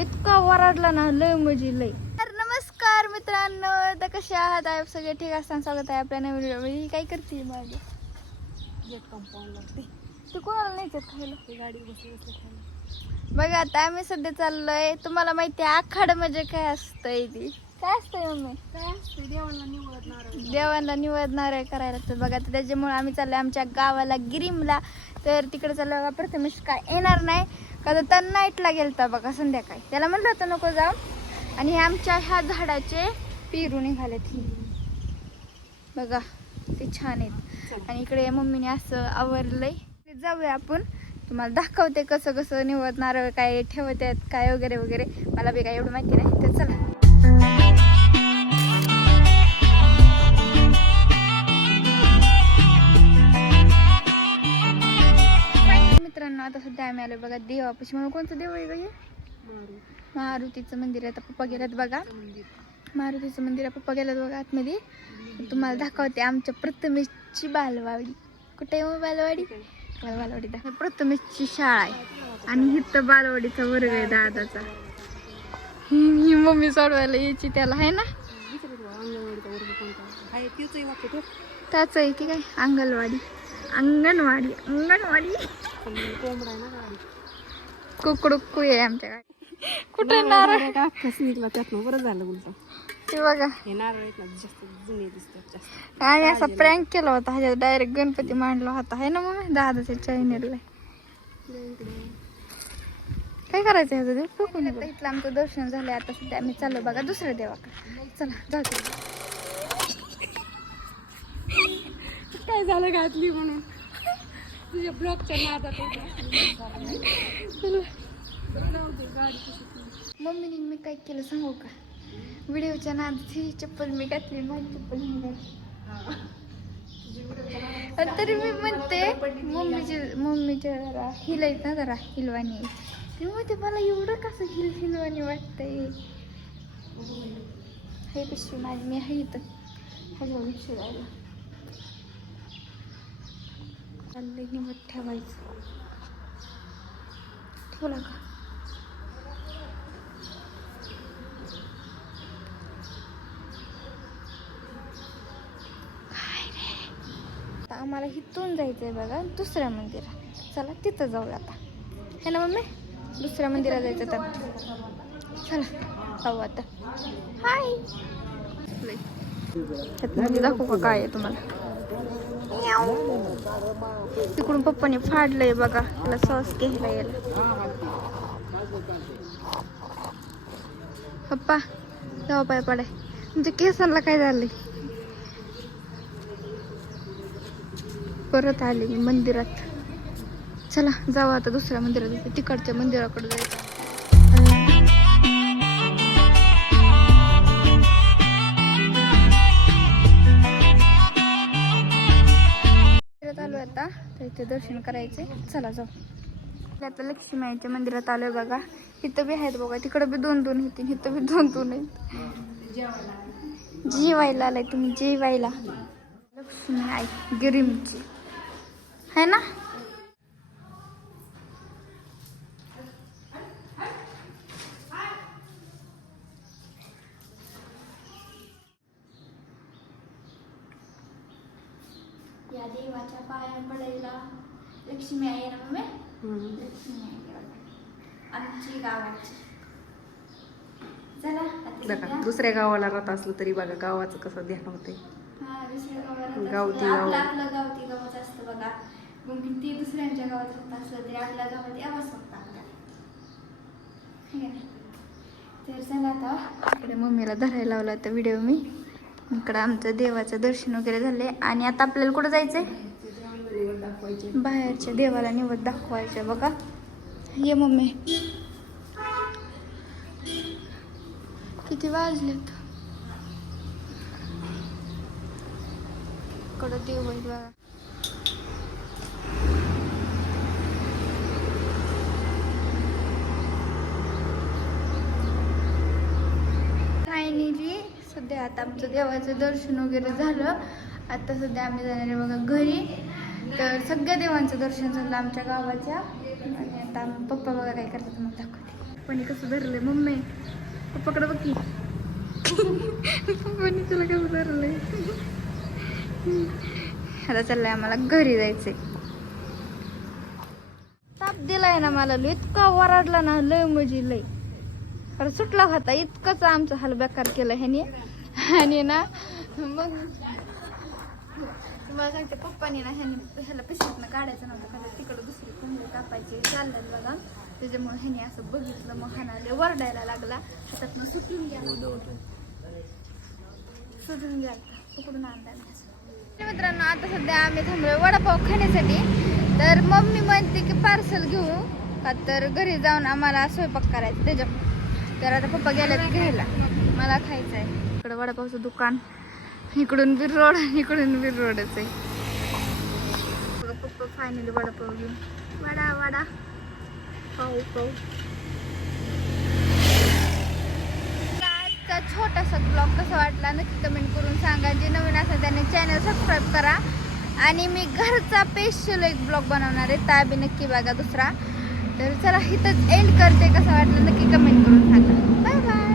इतका वराडला ना लय म्हणजे लय. तर नमस्कार मित्रांनो तर कसे आहात? आहे सगळे ठीक असताना स्वागत आहे आपल्या नवीन व्हिडिओमध्ये. काय करते माझी गेट कंपाऊंड लागते तू कोणाला नाही येत खायला? गाडी बघा आता आम्ही सध्या चाललोय. तुम्हाला माहिती आहे आखाड म्हणजे काय असतंय ती? काय असतंय मम्मी? काय असते? देवाला निवडत नारळ देवांना निवड नारळ करायला. लागतं बघा तर त्याच्यामुळे आम्ही चाललोय आमच्या गावाला गिरीमला. तर तिकडे चाललो बघा प्रथमेश. काय येणार नाही. का तर त्या नाईटला गेलता बघा संध्याकाळी. त्याला म्हणलं होतं नको जाऊ. आणि हे आमच्या ह्या झाडाचे पेरू निघालेत. ही बघा ते छान आहेत. आणि इकडे मम्मीने असं आवरलंय. जाऊया आपण. तुम्हाला दाखवते कसं कसं निवड नारळ काय ठेवतात काय वगैरे वगैरे मला बी काय एवढं माहिती नाही. तर चला. मित्रांनो आता सध्या आम्ही आलो बघा देवापाशी. म्हणून कोणतं देव आहे बघा मारुतीचं मंदिर आहे. आता पप्पा गेल्यात बघा. मारुतीचं मंदिर आहे. पप्पा गेल्यात बघा आतमध्ये. तुम्हाला दाखवते आमच्या प्रथमेशची बालवाडी. कुठे आहे मग बालवाडी? बालवाडी दाखव. प्रथमेशची शाळा आहे. आणि इथं बालवाडीचा वर्ग आहे दादाचा. ही मम्मी सोडवायला यायची त्याला आहे ना? वर्ग कोणता? आहे तेच वाक्य तो? त्याच आहे की काय? अंगणवाडी. अंगणवाडी. अंगणवाडी. कोंबडा आहे ना गाडी. कुकडुक्कू आहे आमच्या गाडी. कुठे नारळ निघला त्यातनं. बरं झालं बोलतो ते बघा. हे नारळ आहेत ना जास्त जुने दिसतात जास्त. आणि असा प्रँक केला होता. ह्याच्यात डायरेक्ट गणपती मांडला होता. आहे ना मग दादाच्या चायनेरला काय करायचं ह्याचं? देव फेकून. इथलं आमचं दर्शन झालंय. आता सध्या आम्ही चाललो बघा दुसऱ्या देवाकडे. चला जाऊ दे. काय झालं घातली म्हणून. तुझ्या ब्लॉकच्या नादात मम्मीने मी काय केलं सांगू का? व्हिडिओच्या नादात ही चप्पल मी घातली माझी चप्पल मी घातली. तरी मी म्हणते मम्मीची मम्मीच्या जरा हिल आहेत ना जरा हिलवाणी आहे ते म्हणते मला एवढं कसं हिल हिलवाणी वाटतंय? हे पिशवी माझी मी आहे इथं. ह्याच्यावर शिवायला. चाललंय निवड ठेवायचं. ठेवला का? आम्हाला इथून जायचं आहे बघा दुसऱ्या मंदिरात. चला तिथं जाऊया आता. है ना मम्मी? दुसऱ्या मंदिरात जायचं तर. चला जाऊ आता. हाय दाखवू का काय आहे तुम्हाला? तिकडून पप्पाने फाडलंय बघा. त्याला सॉस घ्यायला यायला. पप्पा जाऊ पाय पडाय तुमच्या केसांना काय झालंय? परत आले मी मंदिरात. चला जाऊ आता दुसऱ्या मंदिरात. तिकडच्या मंदिराकडे जायचं. तर इथे दर्शन करायचे. चला जाऊ. आता लक्ष्मीच्या मंदिरात आलोय बघा. इथं बी आहेत बघा. तिकडं बी दोन दोन येतील इथं बी दोन दोन आहेत. जेवायला आलाय तुम्ही. जेवायला. लक्ष्मी आई गिरीमची है ना? देवाच्या पाया पडायला लक्ष्मी आई आहे ना मम्मी? लक्ष्मी आई. आमची गावाची. चला दुसऱ्या गावाला राहत असलं तरी बघा गावाचं कसं ध्यान होते हा. आपलं गाव. आपलं गावठी गावच असतं बघा. मग किती दुसऱ्यांच्या गावात राहत असलं तरी आपल्या गावात यावंच नाही? तर चला आता. इकडे मम्मीला धरायला लावला होता व्हिडिओ मी. इकडं आमचं देवाचं दर्शन वगैरे झालंय आणि आता आपल्याला कुठं जायचंय? बाहेरच्या देवाला निवड दाखवायचं बघा. ये मम्मी. किती वाजलेत? इकडं देव बघा फायनली सध्या आता आमचं देवाचं दर्शन वगैरे झालं. आता सध्या आम्ही जाणार आहे बघा घरी. तर सगळ्या देवांचं दर्शन झालं आमच्या गावाच्या. आणि आता पप्पा बघा काय करतात मग दाखवते. पप्पानी कसं धरलंय? मम्मी पप्पाकडे बघ की. पप्पानी तुला कसं धरलंय? आता चाललंय आम्हाला घरी जायचंय. ताप दिलाय ना मला लय. इतका वराडला ना लय म्हणजे लय. अरे सुटला होता इतकंच आमचं हाल बेकार केलं ह्याने. आणि ना मग तुम्हाला सांगते पप्पानी ना ह्याने ह्याला पिशवीतनं काढायचं नव्हतं का तिकडं दुसरी कोंबडी कापायची चाललं बघा. त्याच्यामुळे ह्याने असं बघितलं मग हानाले वरडायला लागला. हातातनं सुटून गेला सुटून गेला पकडून आणला मित्रांनो आता सध्या आम्ही थांबलो वडापाव खाण्यासाठी. तर मम्मी म्हणते की पार्सल घेऊ. का तर घरी जाऊन आम्हाला स्वयंपाक करायचा त्याच्यामुळे. तर आता पप्पा गेल्यात घ्यायला. मला खायचं आहे इकडं वडापावचं दुकान. इकडून बीर रोड इकडून बीर रोडच आहे. पप्पा फायनली वडापाव घेऊन. वडा वडा. पाऊ पाऊ आजचा छोटासा ब्लॉग कसा वाटला नक्की कमेंट करून सांगा. जे नवीन असेल त्याने चॅनल सबस्क्राईब करा. आणि मी घरचा स्पेशल एक ब्लॉग बनवणार आहे. त्या बी नक्की बघा दुसरा. तर चला इथंच एंड करते. कसं वाटलं नक्की कमेंट करून सांगा. Bye bye